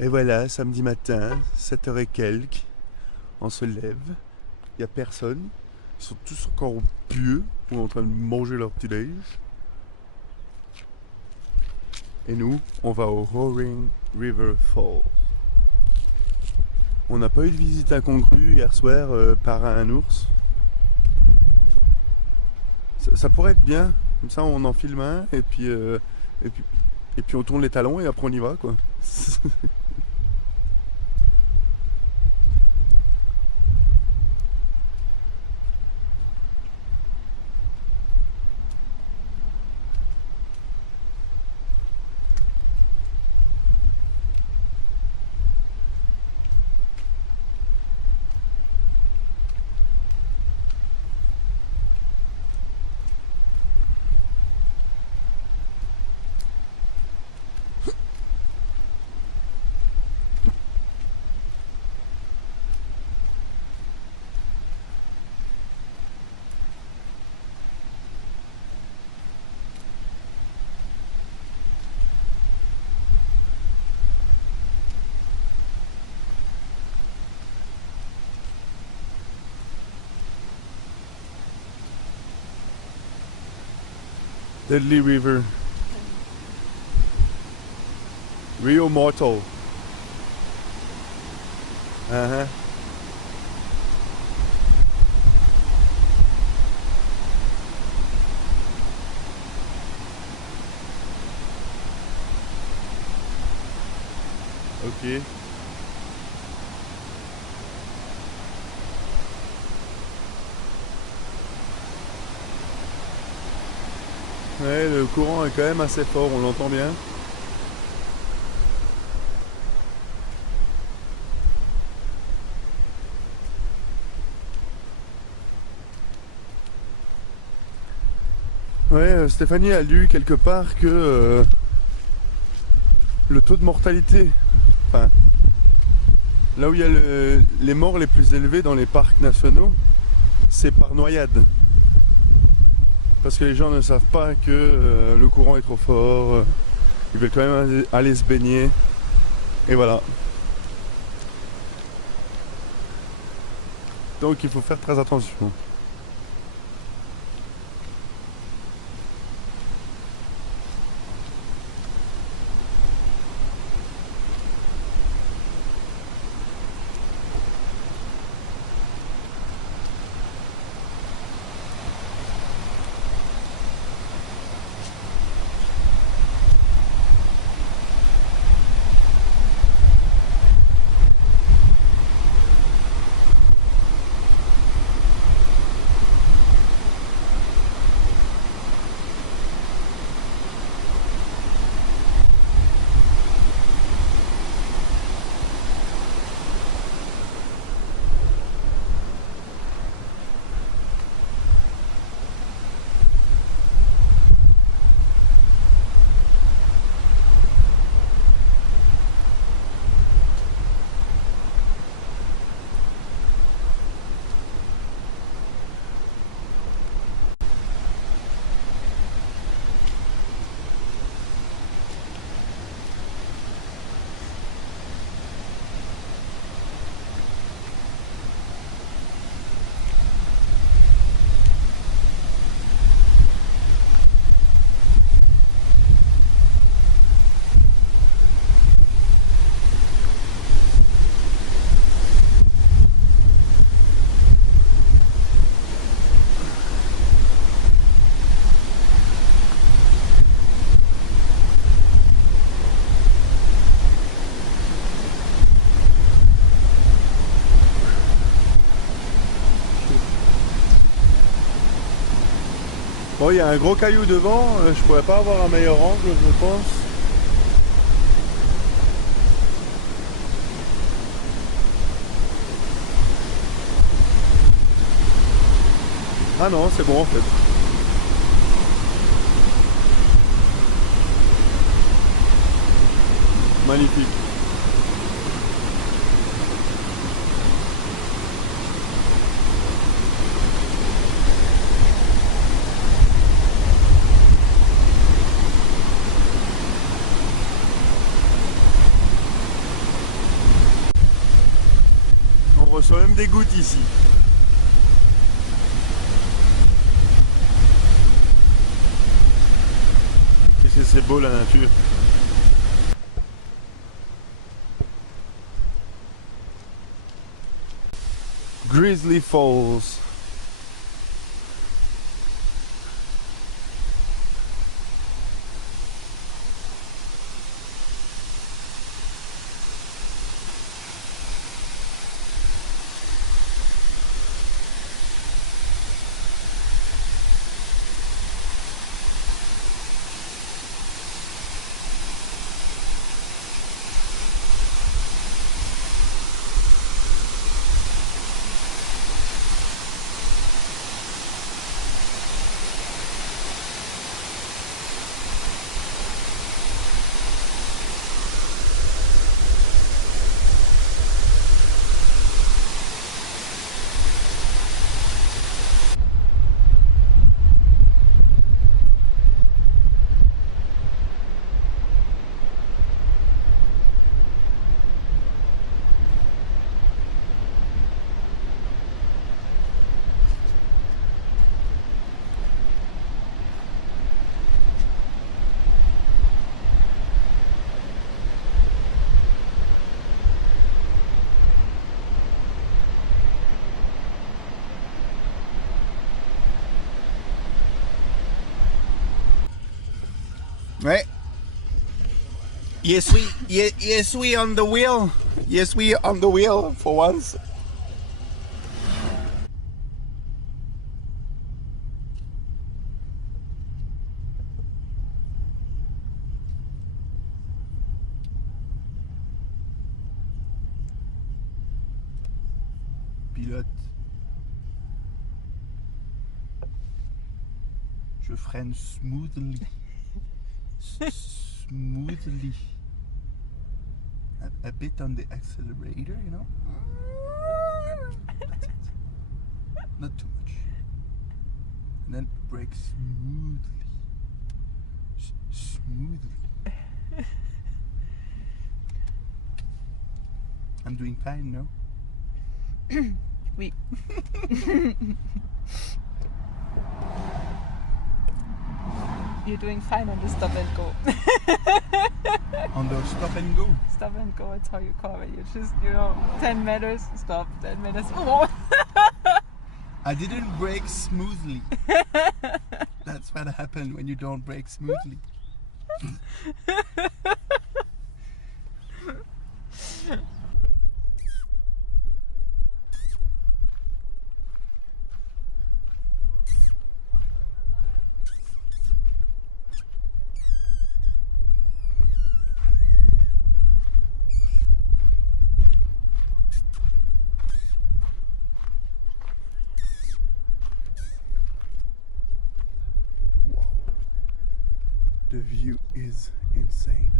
Et voilà, samedi matin, 7h et quelques, on se lève, il n'y a personne, ils sont tous encore au pieu ou en train de manger leur petit déj. Et nous, on va au Roaring River Falls. On n'a pas eu de visite incongrue hier soir par un ours. Ça pourrait être bien, comme ça on en filme un et puis, et puis on tourne les talons et après on y va quoi. Deadly River, Rio Mortal. Uh-huh. Ok. Ouais, le courant est quand même assez fort, on l'entend bien. Ouais, Stéphanie a lu quelque part que le taux de mortalité, enfin, là où il y a les morts les plus élevés dans les parcs nationaux, c'est par noyade. Parce que les gens ne savent pas que le courant est trop fort, ils veulent quand même aller se baigner. Et voilà. Donc il faut faire très attention. Bon, il y a un gros caillou devant, je pourrais pas avoir un meilleur angle, je pense. Ah non, c'est bon en fait. Magnifique. reçoit même des gouttes ici. Qu'est-ce que c'est beau la nature. Grizzly Falls. Ouais. Yes, we on the wheel. Yes, we on the wheel for once. Pilote. Je freine smoothly. Smoothly. A bit on the accelerator, you know. That's it. Not too much. And then brake smoothly. Smoothly. I'm doing fine, no? Oui. You're doing fine on the stop and go. On the stop and go. Stop and go, that's how you call it. You just, 10 meters, stop, 10 meters. Oh. I didn't brake smoothly. That's what happened when you don't brake smoothly. The view is insane.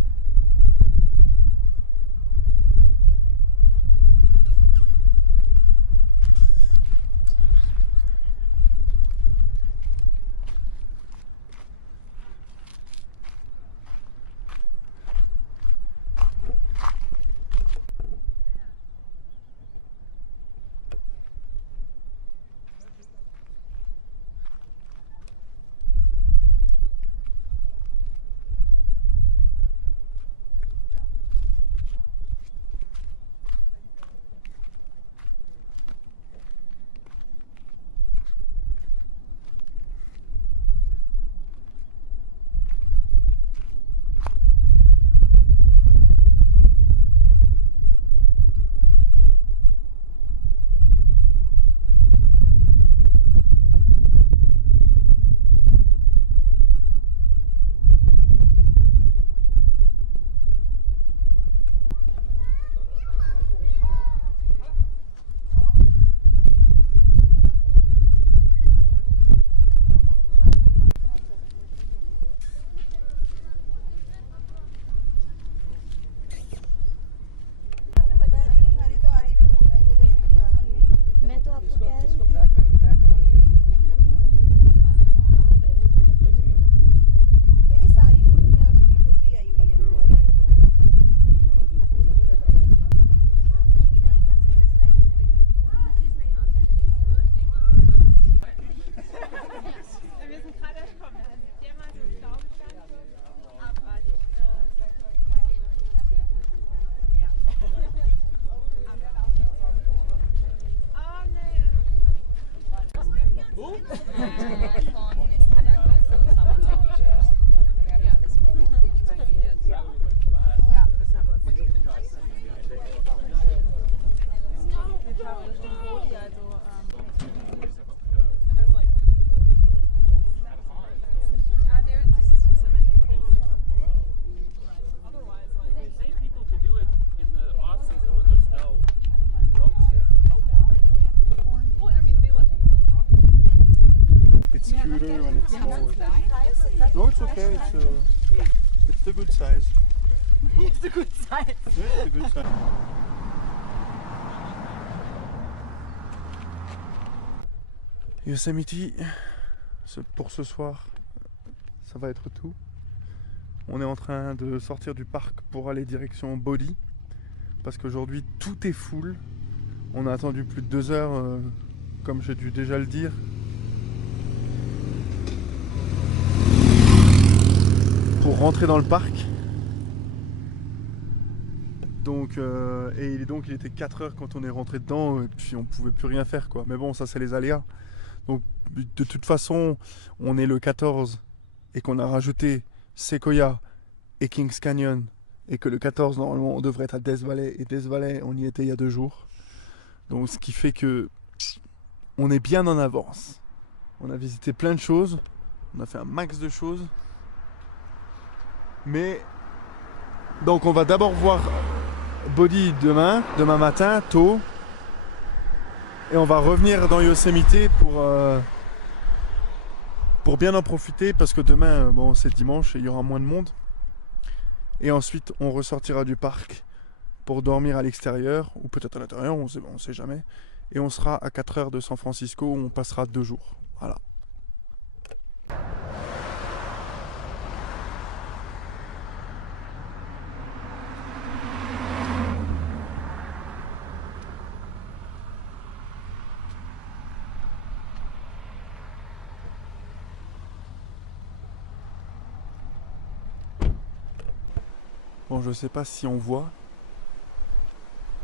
It's cuter when it's small. No, it's okay. It's the good size. It's a good size. Yeah, it's a good size. Yosemite, pour ce soir, ça va être tout. On est en train de sortir du parc pour aller direction Bodhi, parce qu'aujourd'hui tout est full. On a attendu plus de 2 heures, comme j'ai dû déjà le dire. Pour rentrer dans le parc. Donc, il était 4 heures quand on est rentré dedans, et puis on pouvait plus rien faire quoi. Mais bon, ça c'est les aléas. Donc de toute façon, on est le 14 et qu'on a rajouté Sequoia et Kings Canyon, et que le 14 normalement on devrait être à Death Valley, et Death Valley on y était il y a 2 jours. Donc ce qui fait que on est bien en avance. On a visité plein de choses, on a fait un max de choses. Mais donc on va d'abord voir Bodhi demain matin, tôt. Et on va revenir dans Yosemite pour bien en profiter, parce que demain, bon, c'est dimanche et il y aura moins de monde. Et ensuite, on ressortira du parc pour dormir à l'extérieur, ou peut-être à l'intérieur, on sait jamais. Et on sera à 4 heures de San Francisco, où on passera 2 jours. Voilà. Bon, je sais pas si on voit,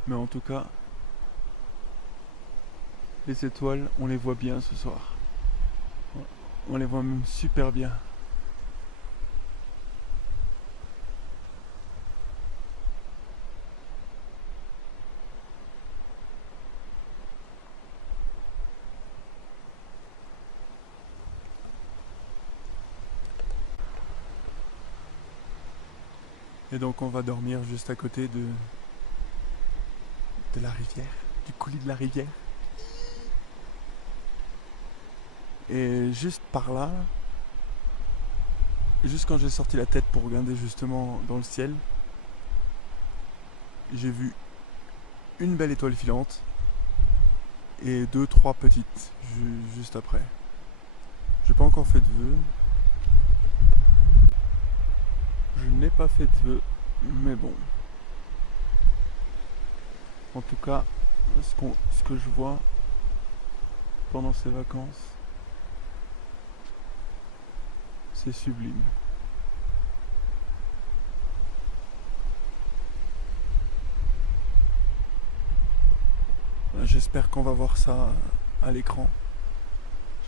mais en tout cas, les étoiles, on les voit bien ce soir. On les voit même super bien. Et donc on va dormir juste à côté de la rivière, du coulis de la rivière. Et juste par là, juste quand j'ai sorti la tête pour regarder justement dans le ciel, j'ai vu une belle étoile filante et 2-3 petites juste après. J'ai pas encore fait de vœux. Je n'ai pas fait de vœux, mais bon. En tout cas, ce que je vois pendant ces vacances, c'est sublime. J'espère qu'on va voir ça à l'écran.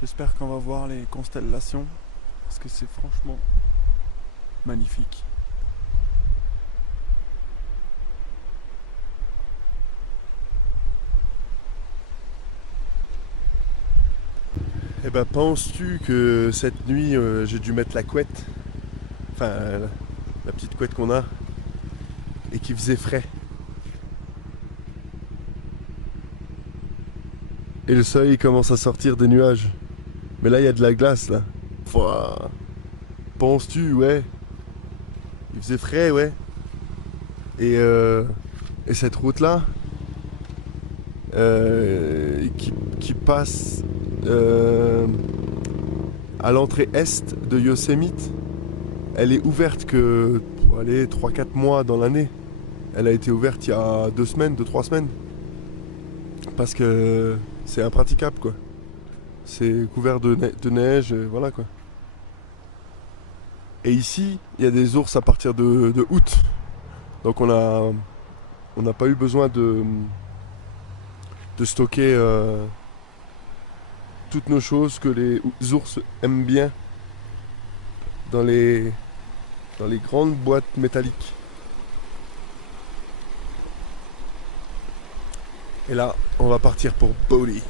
J'espère qu'on va voir les constellations, parce que c'est franchement magnifique. Eh ben, penses-tu que cette nuit j'ai dû mettre la couette, enfin la petite couette qu'on a, et qu'il faisait frais. Et le soleil commence à sortir des nuages. Mais là il y a de la glace là. Pouah. Penses-tu, ouais. Il faisait frais, ouais. Et cette route-là, qui passe à l'entrée est de Yosemite, elle est ouverte que pour aller 3-4 mois dans l'année. Elle a été ouverte il y a 2 semaines, 2-3 semaines. Parce que c'est impraticable, quoi. C'est couvert de neige, voilà, quoi. Et ici, il y a des ours à partir de août. Donc on n'a pas eu besoin de stocker toutes nos choses que les ours aiment bien dans les grandes boîtes métalliques. Et là, on va partir pour Bodie.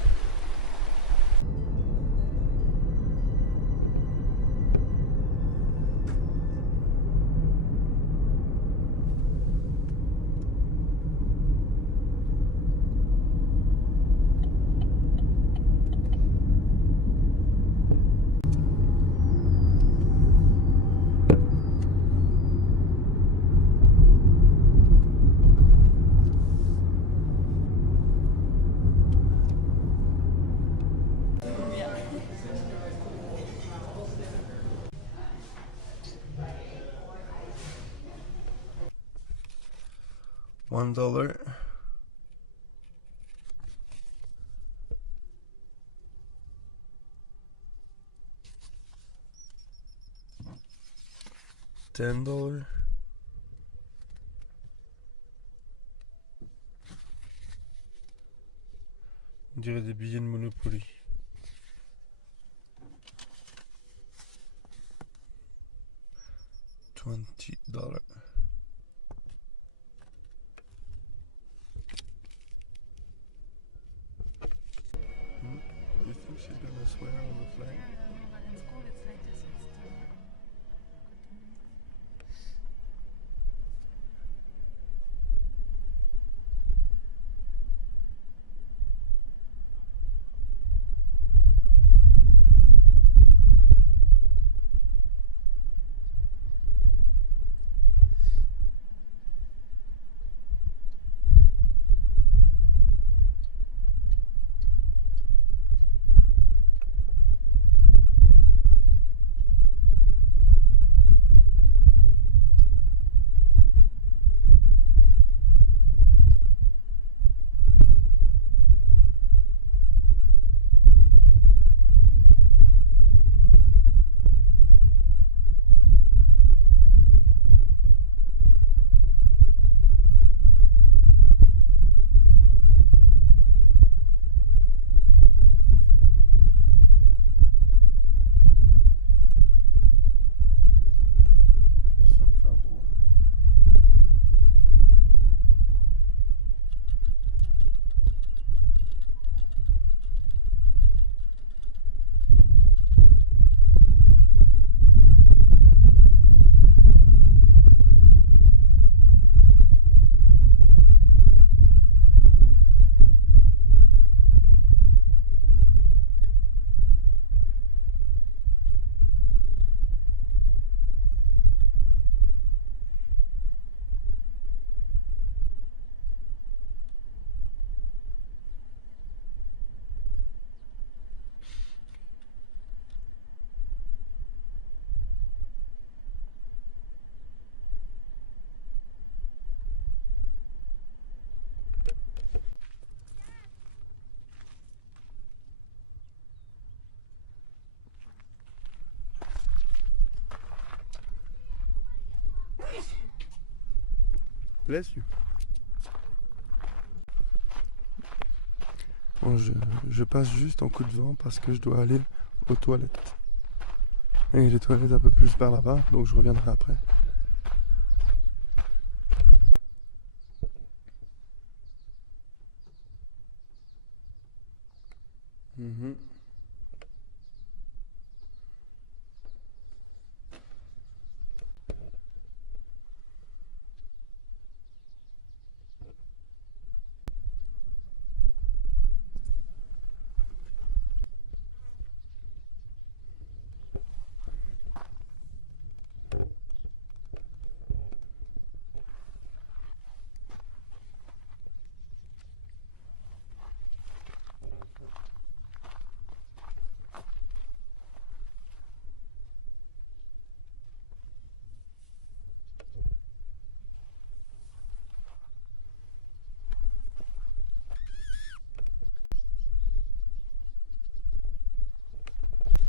$1. $10. On dirait des billets de Monopoly. $20. You think she's gonna swear on the flag? In school it's like this. There's some trouble. Bless you. Bon, je passe juste en coup de vent parce que je dois aller aux toilettes. Et les toilettes un peu plus par là-bas, donc je reviendrai après. Mhm.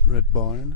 Red Barn.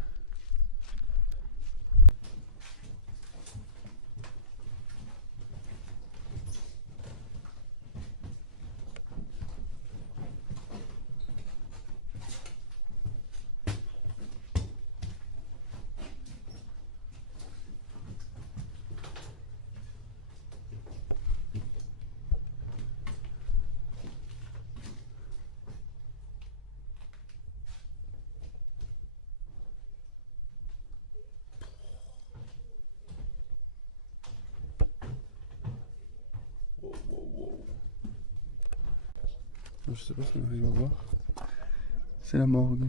Je sais pas si on arrive à voir. C'est la morgue.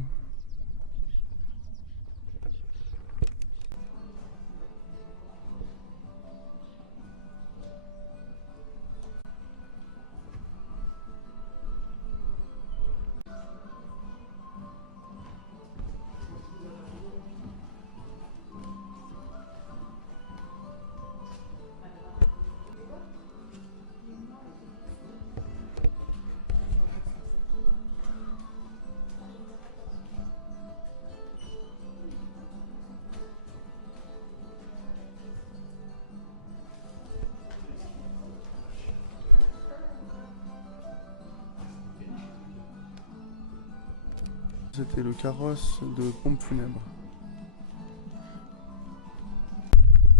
C'était le carrosse de pompe funèbre.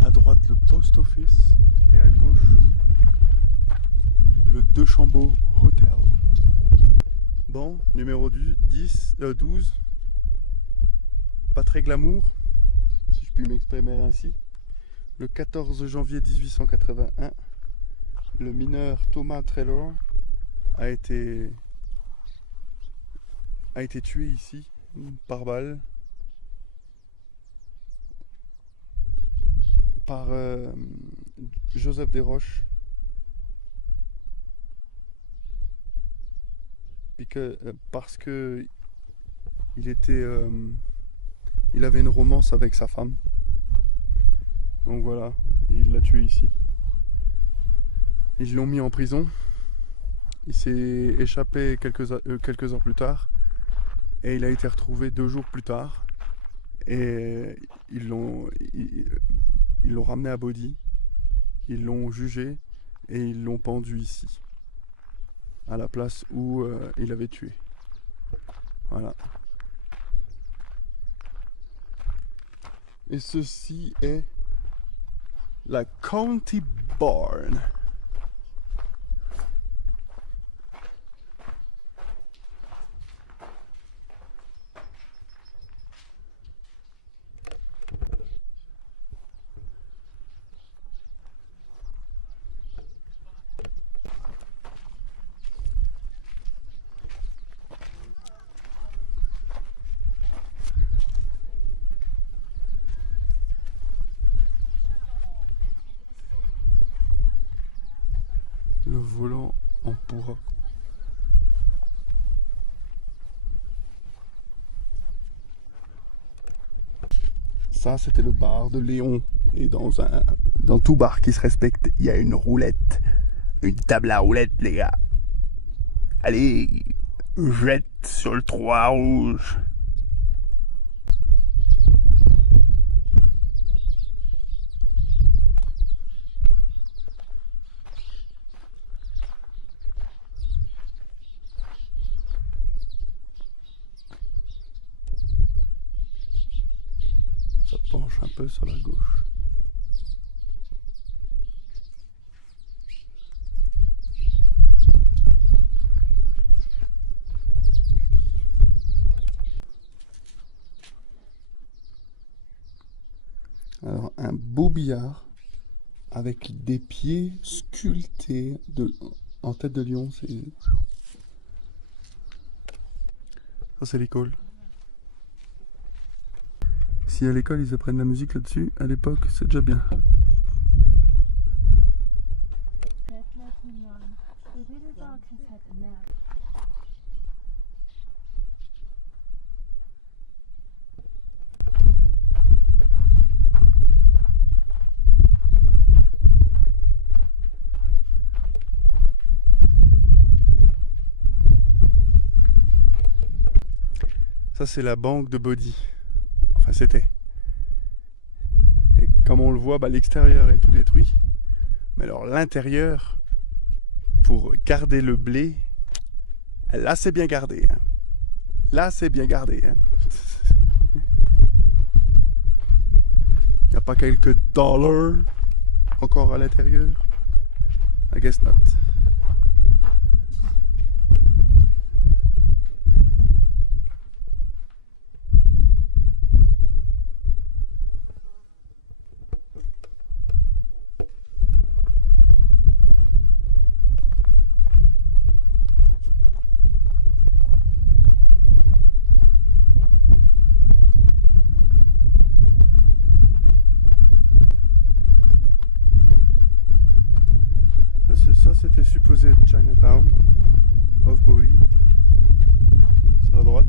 À droite le post office et à gauche le Deux Chambeaux Hotel. Bon, numéro 12. Pas très glamour, si je puis m'exprimer ainsi. Le 14 janvier 1881, le mineur Thomas Taylor a été tué ici par balle par Joseph Desroches, parce que il avait une romance avec sa femme. Donc voilà, il l'a tué ici. Ils l'ont mis en prison. Il s'est échappé quelques heures plus tard et il a été retrouvé 2 jours plus tard. Et ils l'ont ramené à Body, ils l'ont jugé et ils l'ont pendu ici, à la place où il avait tué. Voilà. Et ceci est la County Barn. Le volant en pourra. Ça, c'était le bar de Léon. Et dans tout bar qui se respecte, il y a une roulette. Une table à roulette, les gars. Allez, jette sur le 3 rouge. Ça penche un peu sur la gauche. Alors, un beau billard avec des pieds sculptés en tête de lion. Ça, c'est l'école. Si à l'école ils apprennent la musique là-dessus, à l'époque, c'est déjà bien. Ça, c'est la banque de Body. Enfin, c'était. Et comme on le voit, l'extérieur est tout détruit. Mais alors, l'intérieur, pour garder le blé, là, c'est bien gardé. Hein. Là, c'est bien gardé. Hein. Il n'y a pas quelques dollars encore à l'intérieur? I guess not. c'était supposé être Chinatown of Bali, sur la droite.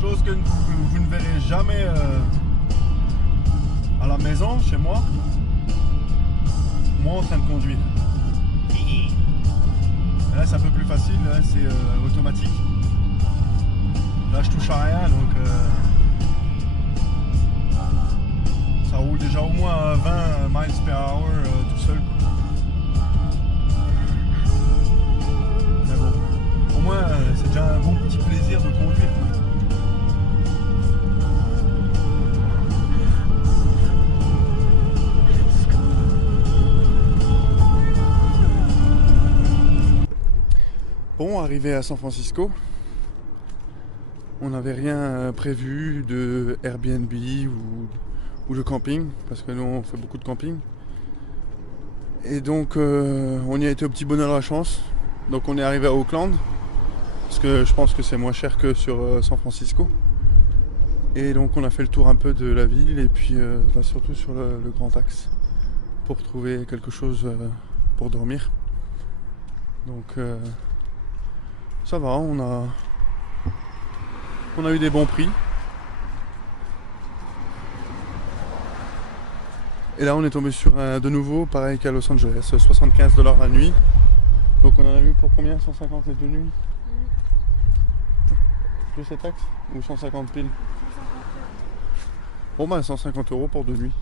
Chose que vous ne verrez jamais à la maison, chez moi en train de conduire. Et là c'est un peu plus facile, là c'est automatique. Là je touche à rien, donc ça roule déjà au moins à 20 miles per hour tout seul. Mais bon, au moins c'est déjà un bon petit plaisir de conduire. Bon, arrivé à San Francisco, on n'avait rien prévu de Airbnb ou de camping, parce que nous on fait beaucoup de camping. Et donc on y a été au petit bonheur de la chance. Donc on est arrivé à Oakland, parce que je pense que c'est moins cher que sur San Francisco. Et donc on a fait le tour un peu de la ville et puis surtout sur le grand axe pour trouver quelque chose pour dormir. Donc ça va, on a eu des bons prix. Et là on est tombé sur de nouveau, pareil qu'à Los Angeles, 75 $ la nuit. Donc on en a eu pour combien? 150 les deux nuits? Plus les taxes? Ou 150 piles? Bon bah 150 € pour 2 nuits.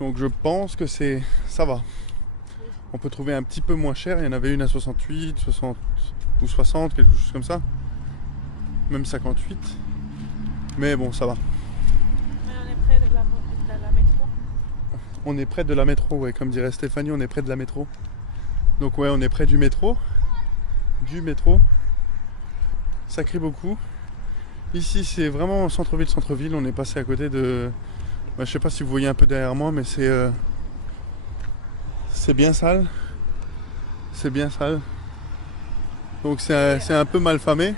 Donc je pense que ça va. On peut trouver un petit peu moins cher, il y en avait une à 68, 60 ou 60, quelque chose comme ça. Même 58. Mais bon, ça va. Mais on est près de la métro. On est près de la métro, ouais, comme dirait Stéphanie, on est près de la métro. Donc ouais, on est près du métro. Ça crie beaucoup. Ici, c'est vraiment centre-ville. On est passé à côté de... je sais pas si vous voyez un peu derrière moi, mais c'est bien sale. C'est bien sale. Donc c'est un peu mal famé.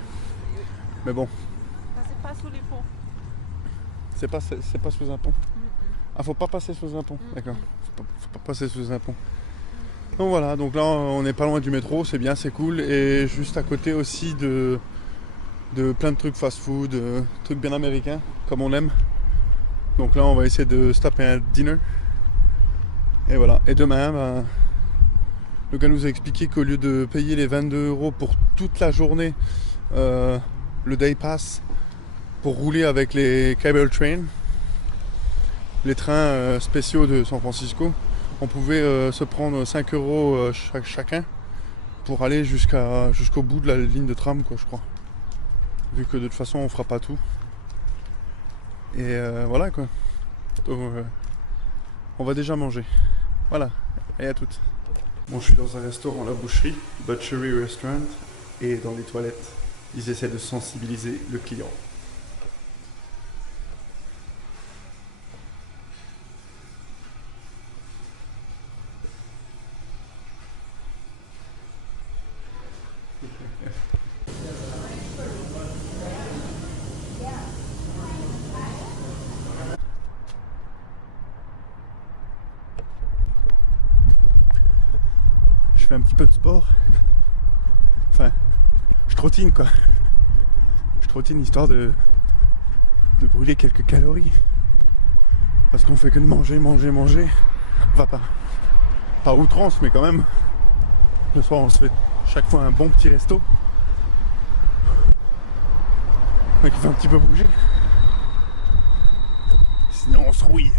Mais bon. C'est pas sous les ponts. C'est pas sous un pont. Ah, faut pas passer sous un pont. D'accord. Faut pas passer sous un pont. Donc voilà, donc là on n'est pas loin du métro, c'est bien, c'est cool. Et juste à côté aussi de plein de trucs fast-food, trucs bien américains, comme on aime. Donc là on va essayer de se taper un dinner. Et voilà. Et demain, le gars nous a expliqué qu'au lieu de payer les 22 € pour toute la journée, le day pass pour rouler avec les cable train, les trains spéciaux de San Francisco, on pouvait se prendre 5 € chacun pour aller jusqu'au bout de la ligne de tram, quoi, je crois. Vu que de toute façon on fera pas tout. Et voilà quoi. Donc, on va déjà manger. Voilà, et à toutes. Bon, je suis dans un restaurant, la boucherie, Butchery Restaurant, et dans les toilettes, ils essaient de sensibiliser le client. fais un petit peu de sport. Enfin, je trottine quoi. Je trottine histoire de brûler quelques calories. Parce qu'on fait que de manger. Enfin pas à outrance, mais quand même. Le soir on se fait chaque fois un bon petit resto. Mais qui fait un petit peu bouger. Sinon on se rouille.